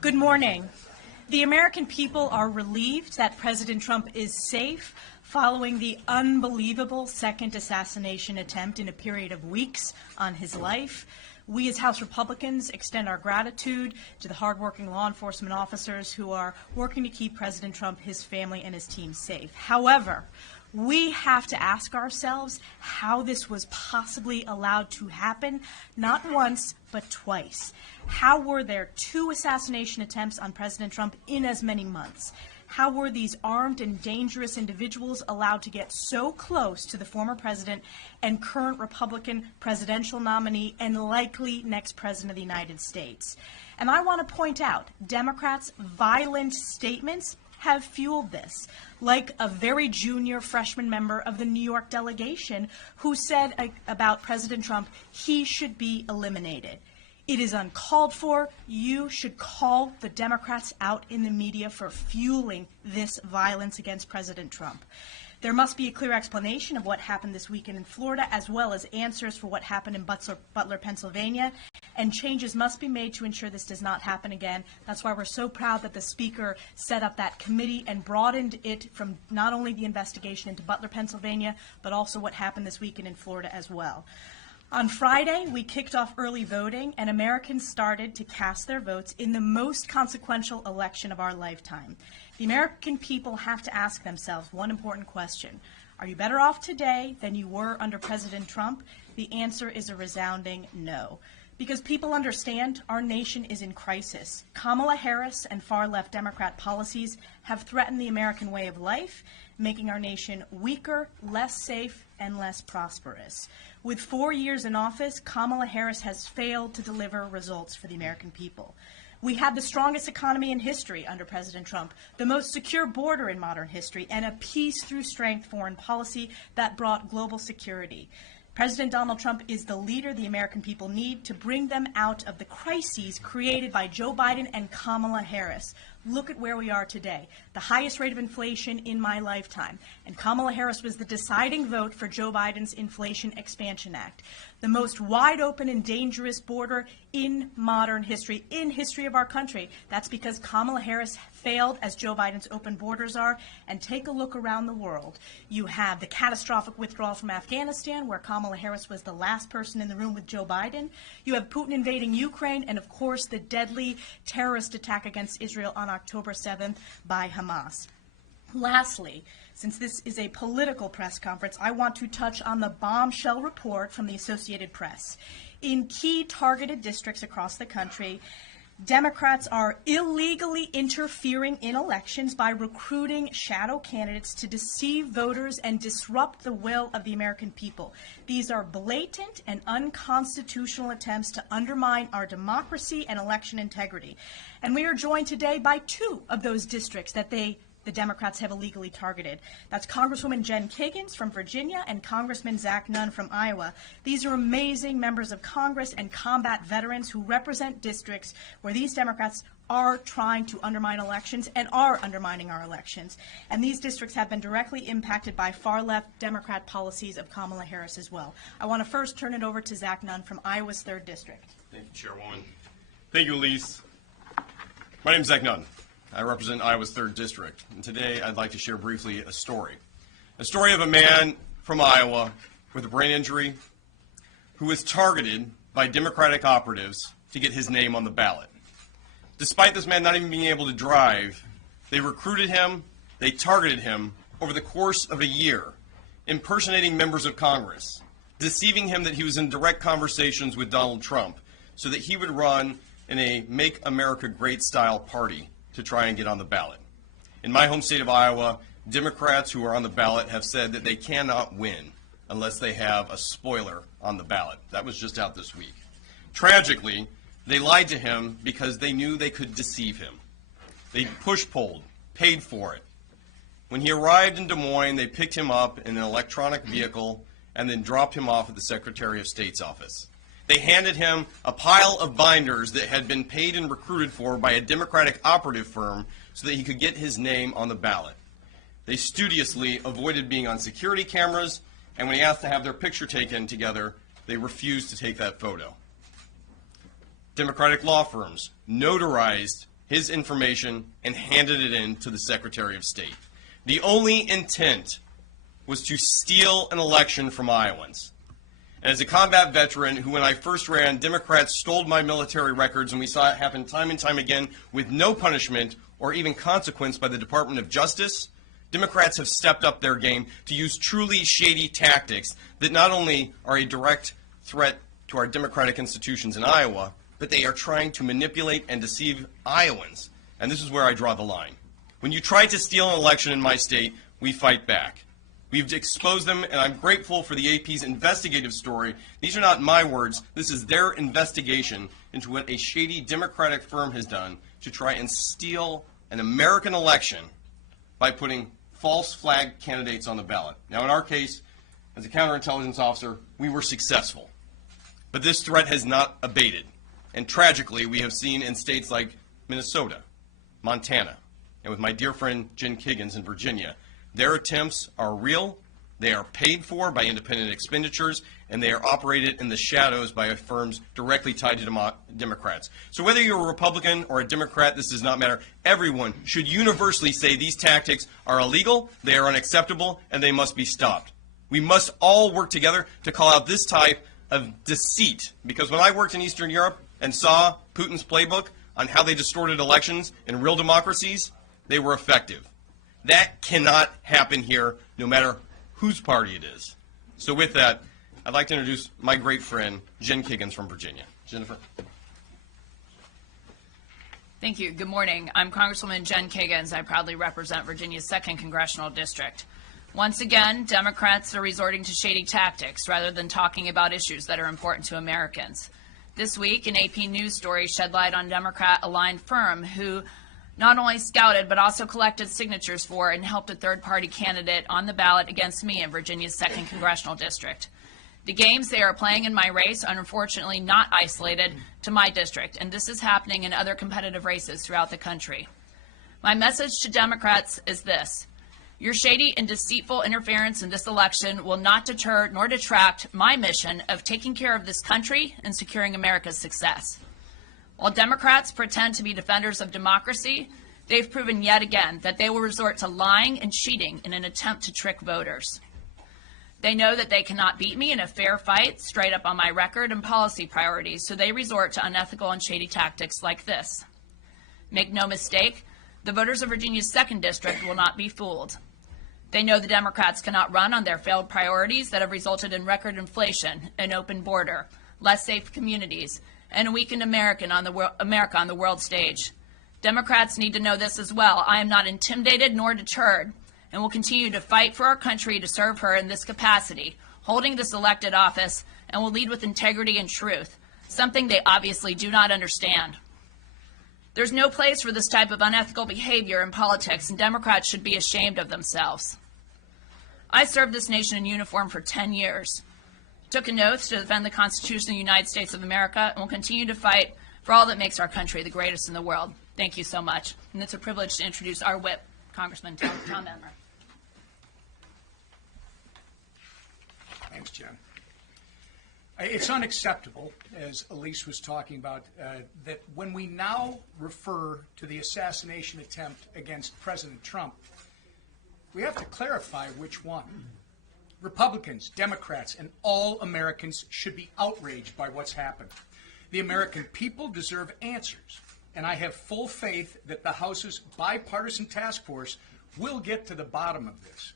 Good morning. The American people are relieved that President Trump is safe following the unbelievable second assassination attempt in a period of weeks on his life. We as House Republicans extend our gratitude to the hardworking law enforcement officers who are working to keep President Trump, his family, and his team safe. However, we have to ask ourselves how this was possibly allowed to happen, not once, but twice. How were there two assassination attempts on President Trump in as many months? How were these armed and dangerous individuals allowed to get so close to the former president and current Republican presidential nominee and likely next president of the United States? And I want to point out, Democrats' violent statements have fueled this, like a very junior freshman member of the New York delegation who said about President Trump, he should be eliminated. It is uncalled for. You should call the Democrats out in the media for fueling this violence against President Trump. There must be a clear explanation of what happened this weekend in Florida, as well as answers for what happened in Butler, Pennsylvania, and changes must be made to ensure this does not happen again. That's why we're so proud that the Speaker set up that committee and broadened it from not only the investigation into Butler, Pennsylvania, but also what happened this weekend in Florida as well. On Friday, we kicked off early voting, and Americans started to cast their votes in the most consequential election of our lifetime. The American people have to ask themselves one important question. Are you better off today than you were under President Trump? The answer is a resounding no. Because people understand our nation is in crisis. Kamala Harris and far-left Democrat policies have threatened the American way of life, making our nation weaker, less safe, and less prosperous. With 4 years in office, Kamala Harris has failed to deliver results for the American people. We had the strongest economy in history under President Trump, the most secure border in modern history, and a peace through strength foreign policy that brought global security. President Donald Trump is the leader the American people need to bring them out of the crises created by Joe Biden and Kamala Harris. Look at where we are today, the highest rate of inflation in my lifetime. And Kamala Harris was the deciding vote for Joe Biden's Inflation Expansion Act, the most wide open and dangerous border in modern history, in history of our country. That's because Kamala Harris failed as Joe Biden's open borders are. And take a look around the world. You have the catastrophic withdrawal from Afghanistan, where Kamala Harris was the last person in the room with Joe Biden. You have Putin invading Ukraine, and of course the deadly terrorist attack against Israel on October 7th by Hamas. Lastly, since this is a political press conference, I want to touch on the bombshell report from the Associated Press. In key targeted districts across the country, Democrats are illegally interfering in elections by recruiting shadow candidates to deceive voters and disrupt the will of the American people. These are blatant and unconstitutional attempts to undermine our democracy and election integrity. And we are joined today by two of those districts that the Democrats have illegally targeted. That's Congresswoman Jen Kiggans from Virginia and Congressman Zach Nunn from Iowa. These are amazing members of Congress and combat veterans who represent districts where these Democrats are trying to undermine elections and are undermining our elections. And these districts have been directly impacted by far-left Democrat policies of Kamala Harris as well. I want to first turn it over to Zach Nunn from Iowa's 3rd District. Thank you, Chairwoman. Thank you, Elise. My name is Zach Nunn. I represent Iowa's 3rd District, and today I'd like to share briefly a story of a man from Iowa with a brain injury who was targeted by Democratic operatives to get his name on the ballot. Despite this man not even being able to drive, they recruited him, they targeted him over the course of a year, impersonating members of Congress, deceiving him that he was in direct conversations with Donald Trump so that he would run in a Make America Great style party to try and get on the ballot. In my home state of Iowa, Democrats who are on the ballot have said that they cannot win unless they have a spoiler on the ballot. That was just out this week. Tragically, they lied to him because they knew they could deceive him. They push-polled, paid for it. When he arrived in Des Moines, they picked him up in an electronic vehicle and then dropped him off at the Secretary of State's office. They handed him a pile of binders that had been paid and recruited for by a Democratic operative firm so that he could get his name on the ballot. They studiously avoided being on security cameras, and when he asked to have their picture taken together, they refused to take that photo. Democratic law firms notarized his information and handed it in to the Secretary of State. The only intent was to steal an election from Iowans. And as a combat veteran who, when I first ran, Democrats stole my military records, and we saw it happen time and time again with no punishment or even consequence by the Department of Justice, Democrats have stepped up their game to use truly shady tactics that not only are a direct threat to our democratic institutions in Iowa, but they are trying to manipulate and deceive Iowans. And this is where I draw the line. When you try to steal an election in my state, we fight back. We've exposed them, and I'm grateful for the AP's investigative story. These are not my words. This is their investigation into what a shady Democratic firm has done to try and steal an American election by putting false flag candidates on the ballot. Now, in our case, as a counterintelligence officer, we were successful. But this threat has not abated. And tragically, we have seen in states like Minnesota, Montana, and with my dear friend Jen Kiggins in Virginia, their attempts are real, they are paid for by independent expenditures, and they are operated in the shadows by firms directly tied to Democrats. So whether you're a Republican or a Democrat, this does not matter. Everyone should universally say these tactics are illegal, they are unacceptable, and they must be stopped. We must all work together to call out this type of deceit, because when I worked in Eastern Europe and saw Putin's playbook on how they distorted elections in real democracies, they were effective. That cannot happen here, no matter whose party it is. So with that, I'd like to introduce my great friend, Jen Kiggins from Virginia. Jennifer. Thank you. Good morning. I'm Congresswoman Jen Kiggins. I proudly represent Virginia's 2nd Congressional District. Once again, Democrats are resorting to shady tactics rather than talking about issues that are important to Americans. This week, an AP News story shed light on a Democrat-aligned firm who not only scouted but also collected signatures for and helped a third-party candidate on the ballot against me in Virginia's 2nd Congressional District. The games they are playing in my race are unfortunately not isolated to my district, and this is happening in other competitive races throughout the country. My message to Democrats is this: your shady and deceitful interference in this election will not deter nor detract my mission of taking care of this country and securing America's success. While Democrats pretend to be defenders of democracy, they've proven yet again that they will resort to lying and cheating in an attempt to trick voters. They know that they cannot beat me in a fair fight straight up on my record and policy priorities, so they resort to unethical and shady tactics like this. Make no mistake, the voters of Virginia's 2nd District will not be fooled. They know the Democrats cannot run on their failed priorities that have resulted in record inflation, an open border, less safe communities, and a weakened America on the world stage. Democrats need to know this as well. I am not intimidated nor deterred, and will continue to fight for our country to serve her in this capacity, holding this elected office, and will lead with integrity and truth, something they obviously do not understand. There's no place for this type of unethical behavior in politics, and Democrats should be ashamed of themselves. I served this nation in uniform for 10 years. Took an oath to defend the Constitution of the United States of America, and will continue to fight for all that makes our country the greatest in the world. Thank you so much. And it's a privilege to introduce our whip, Congressman Tom Emmer. Thanks, Jen. It's unacceptable, as Elise was talking about, that when we now refer to the assassination attempt against President Trump, we have to clarify which one. Republicans, Democrats, and all Americans should be outraged by what's happened. The American people deserve answers, and I have full faith that the House's bipartisan task force will get to the bottom of this.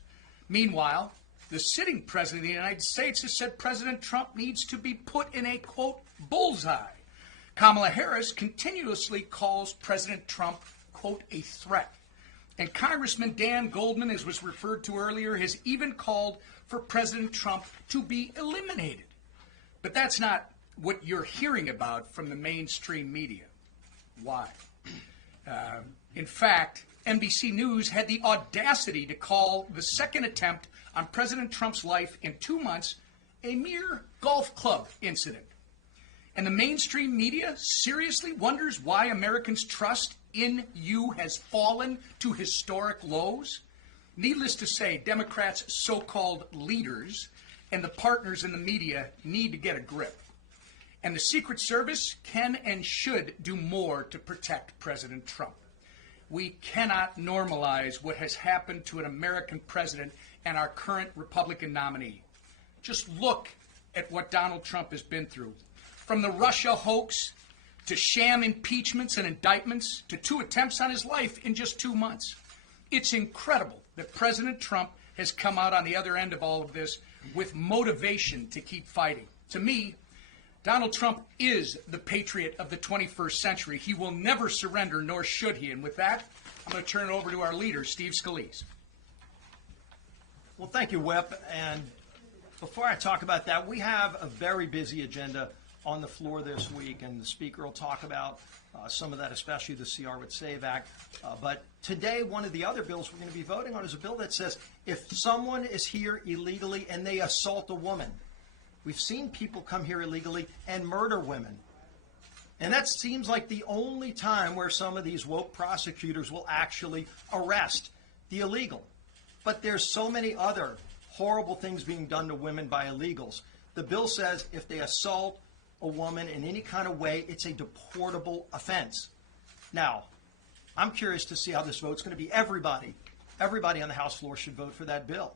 Meanwhile, the sitting president of the United States has said President Trump needs to be put in a, quote, bullseye. Kamala Harris continuously calls President Trump, quote, a threat. And Congressman Dan Goldman, as was referred to earlier, has even called for President Trump to be eliminated. But that's not what you're hearing about from the mainstream media. Why? In fact, NBC News had the audacity to call the second attempt on President Trump's life in 2 months a mere golf club incident. And the mainstream media seriously wonders why Americans' trust in you has fallen to historic lows. Needless to say, Democrats' so-called leaders and the partners in the media need to get a grip. And the Secret Service can and should do more to protect President Trump. We cannot normalize what has happened to an American president and our current Republican nominee. Just look at what Donald Trump has been through. From the Russia hoax to sham impeachments and indictments to 2 attempts on his life in just 2 months. It's incredible that President Trump has come out on the other end of all of this with motivation to keep fighting. To me, Donald Trump is the patriot of the 21st century. He will never surrender, nor should he. And with that, I'm going to turn it over to our leader, Steve Scalise. Well, thank you, Whip. And before I talk about that, we have a very busy agenda on the floor this week, and the Speaker will talk about some of that, especially the CR Would Save Act. But today, one of the other bills we're going to be voting on is a bill that says if someone is here illegally and they assault a woman, we've seen people come here illegally and murder women. And that seems like the only time where some of these woke prosecutors will actually arrest the illegal. But there's so many other horrible things being done to women by illegals. The bill says if they assault a woman in any kind of way, it's a deportable offense. Now, I'm curious to see how this vote's going to be. Everybody on the House floor should vote for that bill.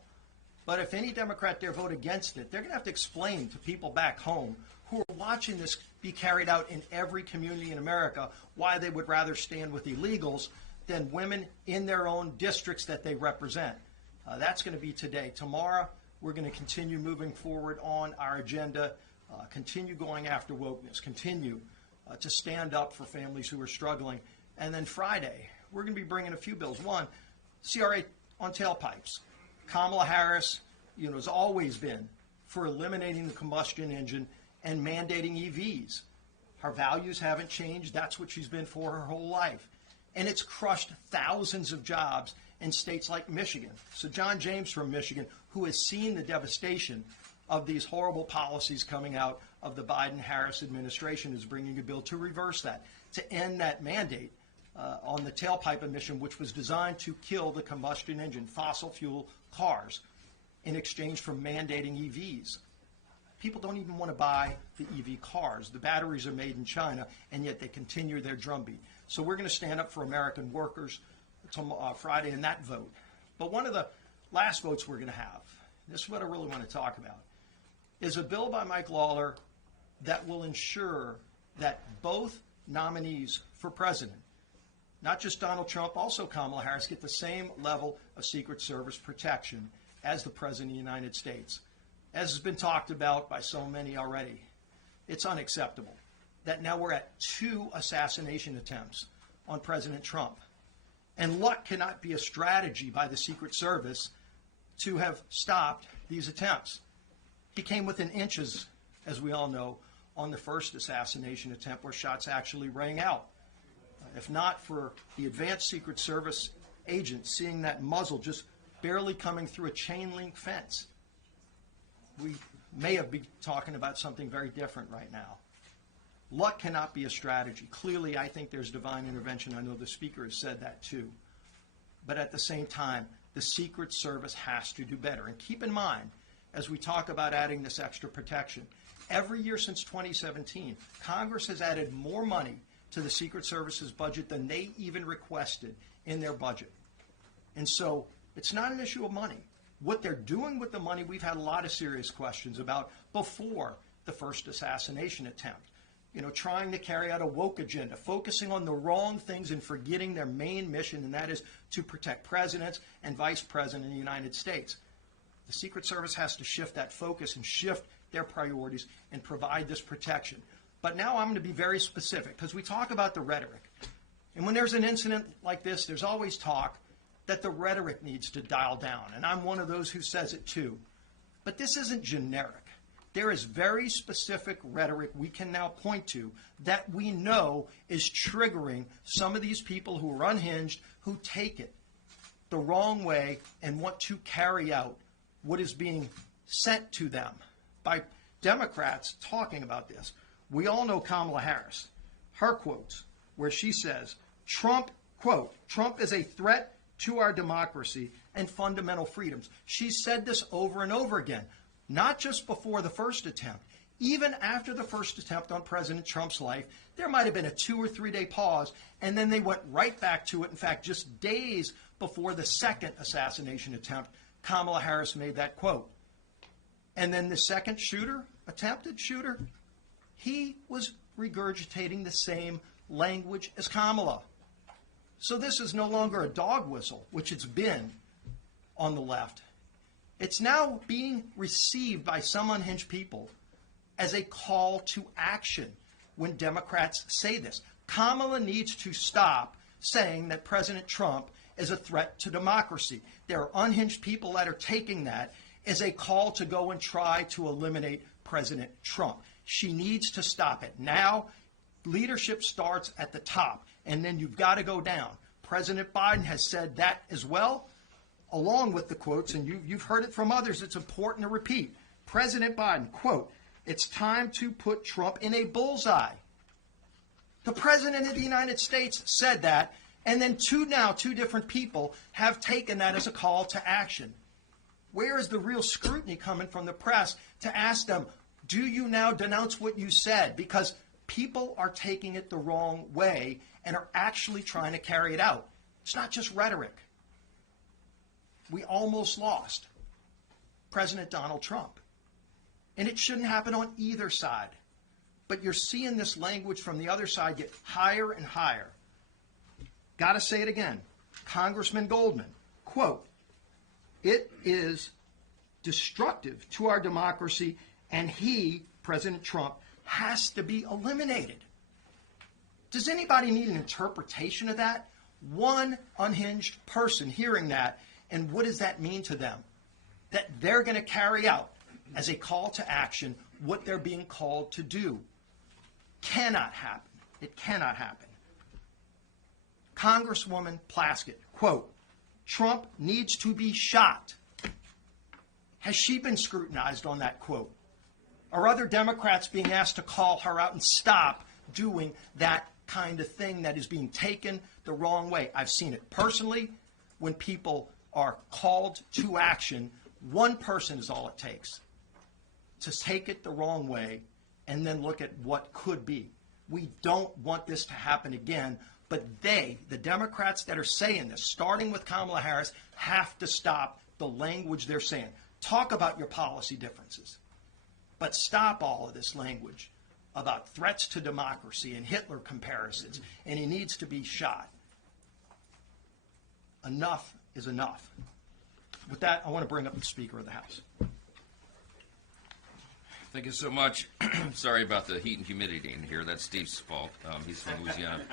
But if any Democrat dare vote against it, they're going to have to explain to people back home who are watching this be carried out in every community in America why they would rather stand with illegals than women in their own districts that they represent. That's going to be today. Tomorrow, we're going to continue moving forward on our agenda, continue going after wokeness, continue to stand up for families who are struggling. And then Friday, we're going to be bringing a few bills. One, CRA on tailpipes. Kamala Harris, has always been for eliminating the combustion engine and mandating EVs. Her values haven't changed. That's what she's been for her whole life. And it's crushed thousands of jobs in states like Michigan. So John James from Michigan, who has seen the devastation of these horrible policies coming out of the Biden-Harris administration, is bringing a bill to reverse that, to end that mandate on the tailpipe emission, which was designed to kill the combustion engine, fossil fuel cars, in exchange for mandating EVs. People don't even want to buy the EV cars. The batteries are made in China, and yet they continue their drumbeat. So we're going to stand up for American workers Friday in that vote. But one of the last votes we're going to have, this is what I really want to talk about, is a bill by Mike Lawler that will ensure that both nominees for president, not just Donald Trump, also Kamala Harris, get the same level of Secret Service protection as the President of the United States. As has been talked about by so many already, it's unacceptable that now we're at 2 assassination attempts on President Trump. And luck cannot be a strategy by the Secret Service to have stopped these attempts. He came within inches, as we all know, on the first assassination attempt where shots actually rang out. If not for the advanced Secret Service agent seeing that muzzle just barely coming through a chain link fence, we may have been talking about something very different right now. Luck cannot be a strategy. Clearly, I think there's divine intervention. I know the Speaker has said that too. But at the same time, the Secret Service has to do better. And keep in mind, as we talk about adding this extra protection, every year since 2017, Congress has added more money to the Secret Service's budget than they even requested in their budget. And so it's not an issue of money. What they're doing with the money, we've had a lot of serious questions about before the first assassination attempt. Trying to carry out a woke agenda, focusing on the wrong things and forgetting their main mission, and that is to protect presidents and vice presidents in the United States. The Secret Service has to shift that focus and shift their priorities and provide this protection. But now I'm going to be very specific because we talk about the rhetoric. And when there's an incident like this, there's always talk that the rhetoric needs to dial down. And I'm one of those who says it too. But this isn't generic. There is very specific rhetoric we can now point to that we know is triggering some of these people who are unhinged, who take it the wrong way and want to carry out what is being sent to them by Democrats talking about this. We all know Kamala Harris, her quotes, where she says, Trump, quote, Trump is a threat to our democracy and fundamental freedoms. She said this over and over again, not just before the first attempt, Even after the first attempt on President Trump's life, there might have been a 2 or 3 day pause, and then they went right back to it. In fact, just days before the second assassination attempt, Kamala Harris made that quote. And then the second attempted shooter, he was regurgitating the same language as Kamala. So this is no longer a dog whistle, which it's been on the left. It's now being received by some unhinged people as a call to action when Democrats say this. Kamala needs to stop saying that President Trump is a threat to democracy. There are unhinged people that are taking that as a call to go and try to eliminate President Trump. She needs to stop it. Now, leadership starts at the top, and then you've got to go down. President Biden has said that as well, along with the quotes, and you've heard it from others. It's important to repeat. President Biden, quote, "It's time to put Trump in a bullseye." The President of the United States said that, and then two different people have taken that as a call to action. Where is the real scrutiny coming from the press to ask them, do you now denounce what you said? Because people are taking it the wrong way and are actually trying to carry it out. It's not just rhetoric. We almost lost President Donald Trump. And it shouldn't happen on either side. But you're seeing this language from the other side get higher and higher. Got to say it again. Congressman Goldman, quote, "It is destructive to our democracy, and he, President Trump, has to be eliminated." Does anybody need an interpretation of that? One unhinged person hearing that, and what does that mean to them? That they're going to carry out as a call to action what they're being called to do. Cannot happen. It cannot happen. Congresswoman Plaskett, quote, "Trump needs to be shot." Has she been scrutinized on that quote? Are other Democrats being asked to call her out and stop doing that kind of thing that is being taken the wrong way? I've seen it personally. When people are called to action, one person is all it takes to take it the wrong way and then look at what could be. We don't want this to happen again, but the Democrats that are saying this, starting with Kamala Harris, have to stop the language they're saying. Talk about your policy differences, but stop all of this language about threats to democracy and Hitler comparisons, and he needs to be shot. Enough is enough. With that, I want to bring up the Speaker of the House. Thank you so much. Sorry about the heat and humidity in here. That's Steve's fault. He's from Louisiana.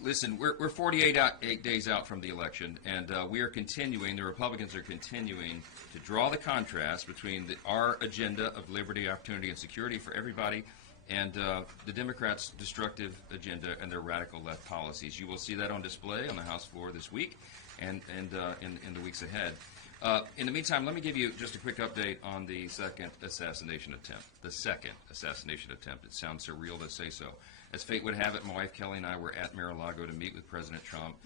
Listen, we're 48 days out from the election, and we are continuing, the Republicans are continuing to draw the contrast between our agenda of liberty, opportunity, and security for everybody and the Democrats' destructive agenda and their radical left policies. You will see that on display on the House floor this week and in the weeks ahead. In the meantime, let me give you just a quick update on the second assassination attempt. The second assassination attempt. It sounds surreal to say so. As fate would have it, my wife Kelly and I were at Mar-a-Lago to meet with President Trump.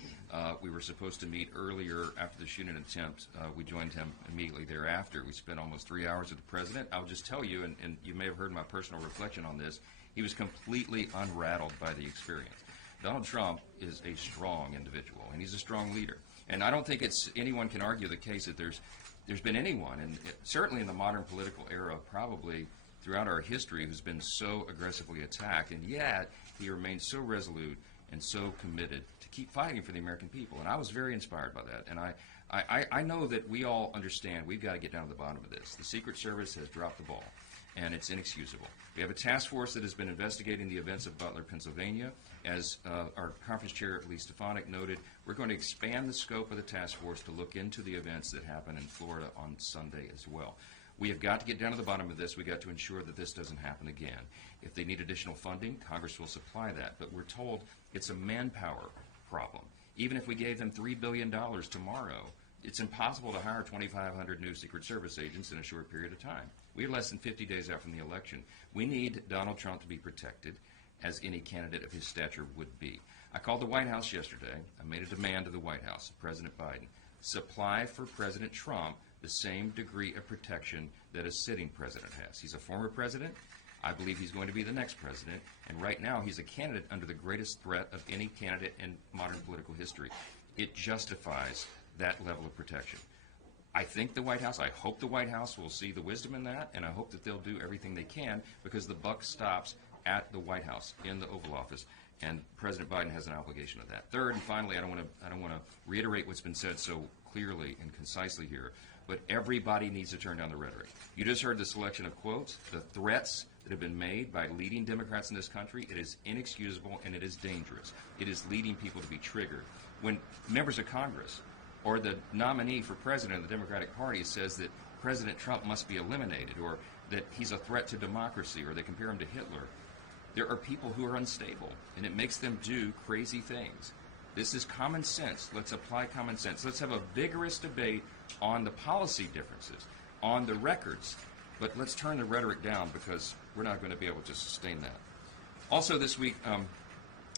We were supposed to meet earlier after the shooting attempt. We joined him immediately thereafter. We spent almost 3 hours with the president. I'll just tell you, and you may have heard my personal reflection on this, he was completely unrattled by the experience. Donald Trump is a strong individual, and he's a strong leader. And I don't think anyone can argue the case that there's been anyone, and certainly in the modern political era, probably throughout our history, who's been so aggressively attacked, and yet he remains so resolute and so committed to keep fighting for the American people. And I was very inspired by that. And I know that we all understand we've got to get down to the bottom of this. The Secret Service has dropped the ball, and it's inexcusable. We have a task force that has been investigating the events of Butler, Pennsylvania. As our conference chair, Lee Stefanik, noted, we're going to expand the scope of the task force to look into the events that happened in Florida on Sunday as well. We have got to get down to the bottom of this. We've got to ensure that this doesn't happen again. If they need additional funding, Congress will supply that. But we're told it's a manpower problem. Even if we gave them $3 billion tomorrow, it's impossible to hire 2,500 new Secret Service agents in a short period of time. We're less than 50 days out from the election. We need Donald Trump to be protected, as any candidate of his stature would be. I called the White House yesterday. I made a demand to the White House, President Biden, supply for President Trump the same degree of protection that a sitting president has. He's a former president. I believe he's going to be the next president, and right now he's a candidate under the greatest threat of any candidate in modern political history. It justifies that level of protection. I think the White House, I hope the White House will see the wisdom in that, and I hope that they'll do everything they can, because the buck stops at the White House, in the Oval Office, and President Biden has an obligation of that. Third and finally, I don't want to reiterate what's been said so clearly and concisely here, but everybody needs to turn down the rhetoric. You just heard the selection of quotes, the threats that have been made by leading Democrats in this country. It is inexcusable and it is dangerous. It is leading people to be triggered. When members of Congress or the nominee for president of the Democratic Party says that President Trump must be eliminated, or that he's a threat to democracy, or they compare him to Hitler, there are people who are unstable, and it makes them do crazy things. This is common sense. Let's apply common sense. Let's have a vigorous debate on the policy differences, on the records, but let's turn the rhetoric down, because we're not going to be able to sustain that. Also this week,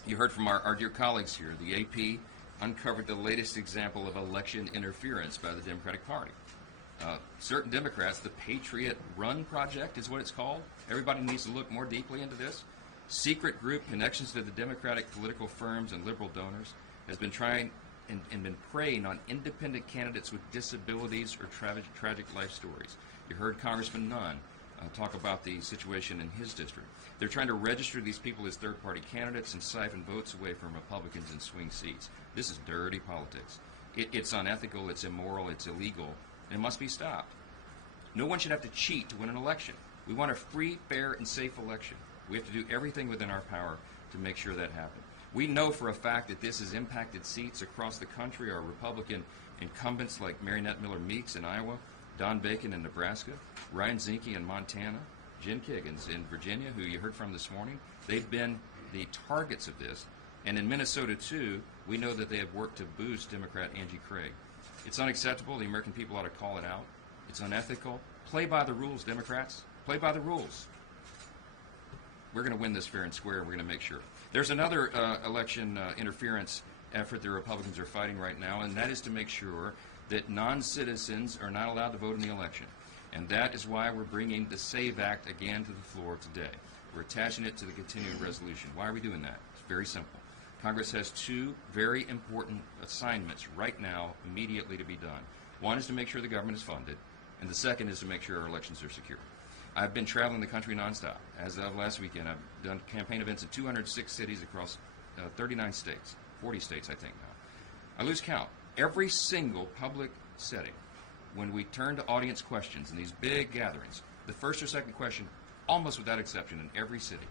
you heard from our dear colleagues here, the AP uncovered the latest example of election interference by the Democratic Party. Certain Democrats, the Patriot Run Project is what it's called. Everybody needs to look more deeply into this. Secret group connections to the Democratic political firms and liberal donors has been trying and been preying on independent candidates with disabilities or tragic life stories. You heard Congressman Nunn talk about the situation in his district. They're trying to register these people as third-party candidates and siphon votes away from Republicans in swing seats. This is dirty politics. It's unethical, it's immoral, it's illegal, and it must be stopped. No one should have to cheat to win an election. We want a free, fair, and safe election. We have to do everything within our power to make sure that happens. We know for a fact that this has impacted seats across the country. Our Republican incumbents like Marionette Miller Meeks in Iowa, Don Bacon in Nebraska, Ryan Zinke in Montana, Jen Kiggins in Virginia, who you heard from this morning, they've been the targets of this. And in Minnesota, too, we know that they have worked to boost Democrat Angie Craig. It's unacceptable. The American people ought to call it out. It's unethical. Play by the rules, Democrats. Play by the rules. We're going to win this fair and square, and we're going to make sure. There's another election interference effort the Republicans are fighting right now, and that is to make sure that non-citizens are not allowed to vote in the election. And that is why we're bringing the SAVE Act again to the floor today. We're attaching it to the continuing resolution. Why are we doing that? It's very simple. Congress has two very important assignments right now, immediately to be done. One is to make sure the government is funded, and the second is to make sure our elections are secure. I've been traveling the country nonstop. As of last weekend, I've done campaign events in 206 cities across 39 states, 40 states, I think now. I lose count. Every single public setting, when we turn to audience questions in these big gatherings, the first or second question, almost without exception, in every city,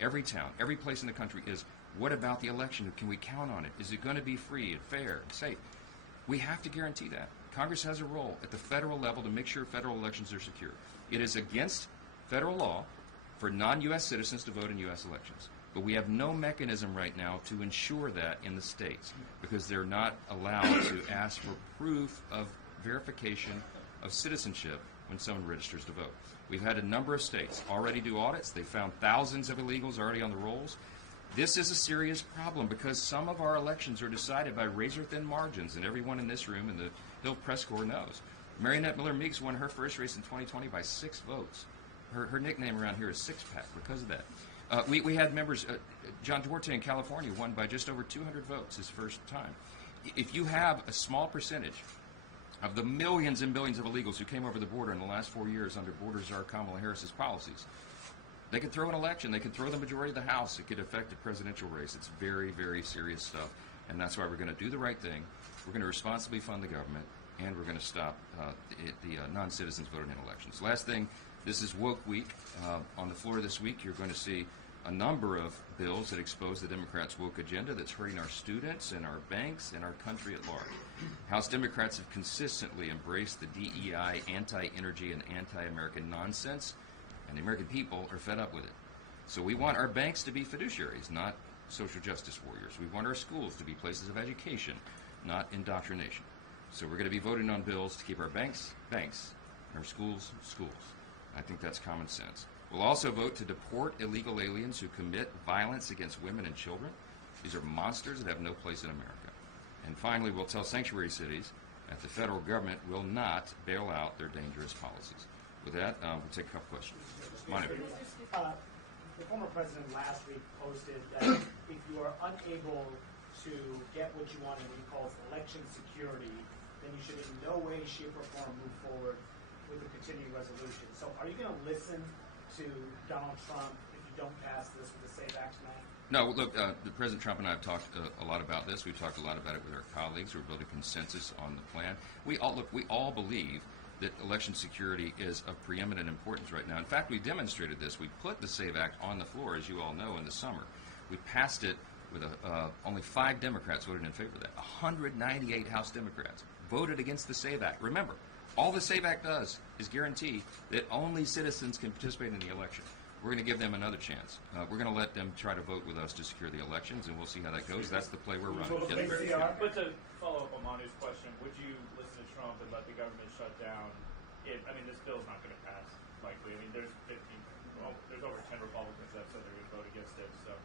every town, every place in the country is, what about the election? Can we count on it? Is it going to be free and fair and safe? We have to guarantee that. Congress has a role at the federal level to make sure federal elections are secure. It is against federal law for non-U.S. citizens to vote in U.S. elections. But we have no mechanism right now to ensure that in the states, because they're not allowed to ask for proof of verification of citizenship when someone registers to vote. We've had a number of states already do audits. They found thousands of illegals already on the rolls. This is a serious problem because some of our elections are decided by razor-thin margins, and everyone in this room and the Hill Press Corps knows. Marionette Miller Meeks won her first race in 2020 by 6 votes. Her nickname around here is Six Pack because of that. We had members, John Duarte in California won by just over 200 votes his first time. If you have a small percentage of the millions and billions of illegals who came over the border in the last 4 years under Border Czar Kamala Harris's policies, they could throw an election. They could throw the majority of the House. It could affect the presidential race. It's very, very serious stuff, and that's why we're going to do the right thing. We're going to responsibly fund the government, and we're going to stop the non-citizens voting in elections. Last thing, this is Woke Week. On the floor this week, you're going to see a number of bills that expose the Democrats' woke agenda that's hurting our students and our banks and our country at large. House Democrats have consistently embraced the DEI, anti-energy, and anti-American nonsense, and the American people are fed up with it. So we want our banks to be fiduciaries, not social justice warriors. We want our schools to be places of education, not indoctrination. So we're going to be voting on bills to keep our banks, and our schools, schools. I think that's common sense. We'll also vote to deport illegal aliens who commit violence against women and children. These are monsters that have no place in America. And finally, we'll tell sanctuary cities that the federal government will not bail out their dangerous policies. With that, we'll take a couple questions. Money. The former president last week posted that if you are unable to get what you want in what he calls election security, then you should in no way, shape, or form move forward with the continuing resolution. So are you going to listen to Donald Trump if you don't pass this with the SAVE Act tonight? No, look, President Trump and I have talked a lot about this. We've talked a lot about it with our colleagues. We're building consensus on the plan. We all believe that election security is of preeminent importance right now. In fact, we demonstrated this. We put the SAVE Act on the floor, as you all know, in the summer. We passed it with only 5 Democrats voted in favor of that. 198 House Democrats voted against the SAVE Act. Remember, all the SAVE Act does is guarantee that only citizens can participate in the election. We're going to give them another chance. We're going to let them try to vote with us to secure the elections, and we'll see how that goes. That's the play we're running. But to follow up on Manu's question, would you listen to Trump and let the government shut down? This bill's not going to pass, likely. There's over 10 Republicans that said they're going to vote against it. So,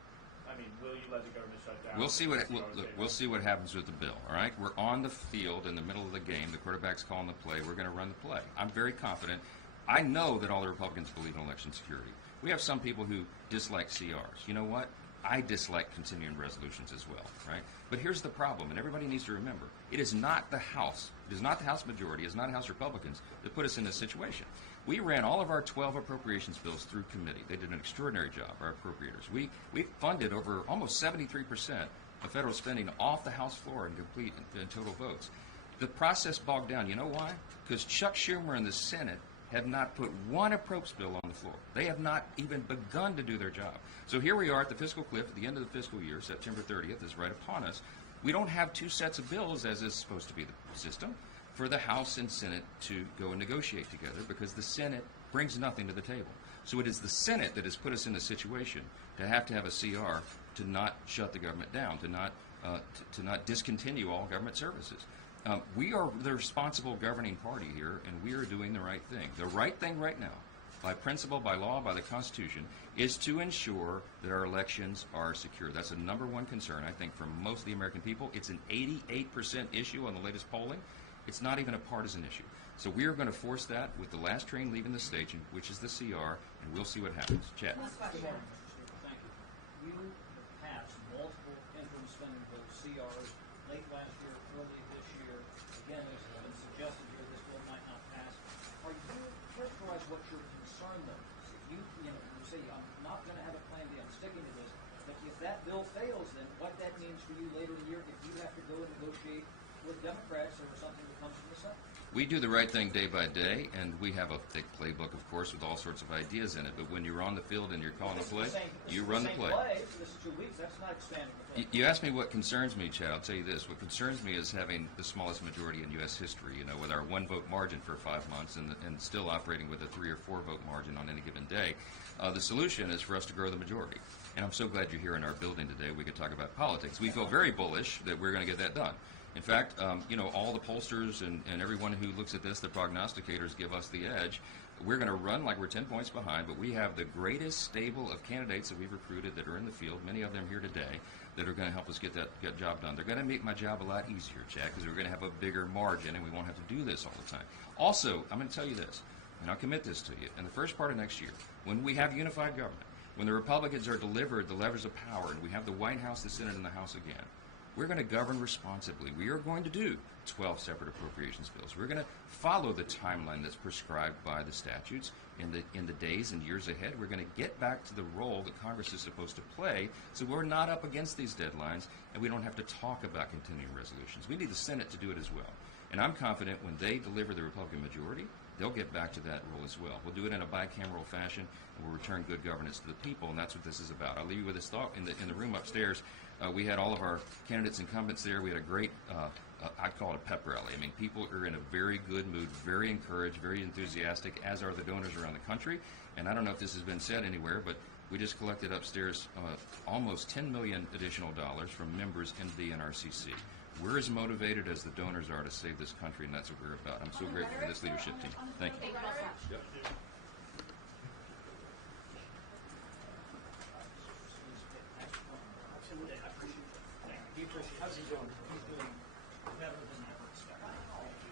will you let the government shut down? We'll see what happens with the bill. All right, we're on the field in the middle of the game. The quarterback's calling the play. We're going to run the play. I'm very confident. I know that all the Republicans believe in election security. We have some people who dislike CRs. You know what? I dislike continuing resolutions as well, right? But here's the problem, and everybody needs to remember, it is not the House. It is not the House majority. It is not House Republicans that put us in this situation. We ran all of our 12 appropriations bills through committee. They did an extraordinary job, our appropriators. We funded over almost 73% of federal spending off the House floor in complete and total votes. The process bogged down. You know why? Because Chuck Schumer and the Senate have not put one appropriations bill on the floor. They have not even begun to do their job. So here we are at the fiscal cliff at the end of the fiscal year. September 30th is right upon us. We don't have 2 sets of bills, as is supposed to be the system, for the House and Senate to go and negotiate together, because the Senate brings nothing to the table. So it is the Senate that has put us in a situation to have a CR to not shut the government down, to not discontinue all government services. We are the responsible governing party here, and we are doing the right thing. The right thing right now, by principle, by law, by the Constitution, is to ensure that our elections are secure. That's a number one concern, I think, for most of the American people. It's an 88% issue on the latest polling. It's not even a partisan issue. So we are going to force that with the last train leaving the station, which is the CR, and we'll see what happens. Chad. Thank you. You have passed multiple interim spending bills, CRs, late last year, early this year. Again, it's been suggested here this bill might not pass. Are you characterize what your concern though is? If you say I'm not going to have a plan B, I'm sticking to this. But if that bill fails, then what that means for you later in the year if you have to go and negotiate with Democrats or something that comes from the Senate? We do the right thing day by day, and we have a thick playbook, of course, with all sorts of ideas in it. But when you're on the field and you're calling a play, you run the play. This is 2 weeks. That's not expanding the play. You asked me what concerns me, Chad. I'll tell you this. What concerns me is having the smallest majority in U.S. history, with our 1-vote margin for 5 months and still operating with a 3 or 4 vote margin on any given day. The solution is for us to grow the majority. And I'm so glad you're here in our building today. We could talk about politics. We feel very bullish that we're going to get that done. In fact, all the pollsters and everyone who looks at this, the prognosticators give us the edge. We're going to run like we're 10 points behind, but we have the greatest stable of candidates that we've recruited that are in the field, many of them here today, that are going to help us get that job done. They're going to make my job a lot easier, Chad, because we're going to have a bigger margin and we won't have to do this all the time. Also, I'm going to tell you this, and I'll commit this to you. In the first part of next year, when we have unified government, when the Republicans are delivered the levers of power and we have the White House, the Senate, and the House again, we're going to govern responsibly. We are going to do 12 separate appropriations bills. We're going to follow the timeline that's prescribed by the statutes in the days and years ahead. We're going to get back to the role that Congress is supposed to play, so we're not up against these deadlines, and we don't have to talk about continuing resolutions. We need the Senate to do it as well. And I'm confident when they deliver the Republican majority, they'll get back to that role as well. We'll do it in a bicameral fashion, and we'll return good governance to the people, and that's what this is about. I'll leave you with this thought. In the room upstairs, we had all of our candidates incumbents there. We had a great, I'd call it a pep rally. People are in a very good mood, very encouraged, very enthusiastic, as are the donors around the country. And I don't know if this has been said anywhere, but we just collected upstairs almost $10 million additional dollars from members in the NRCC. We're as motivated as the donors are to save this country, and that's what we're about. I'm so grateful for this leadership team. Thank you. Absolutely. I appreciate it. How's he doing? He's doing better than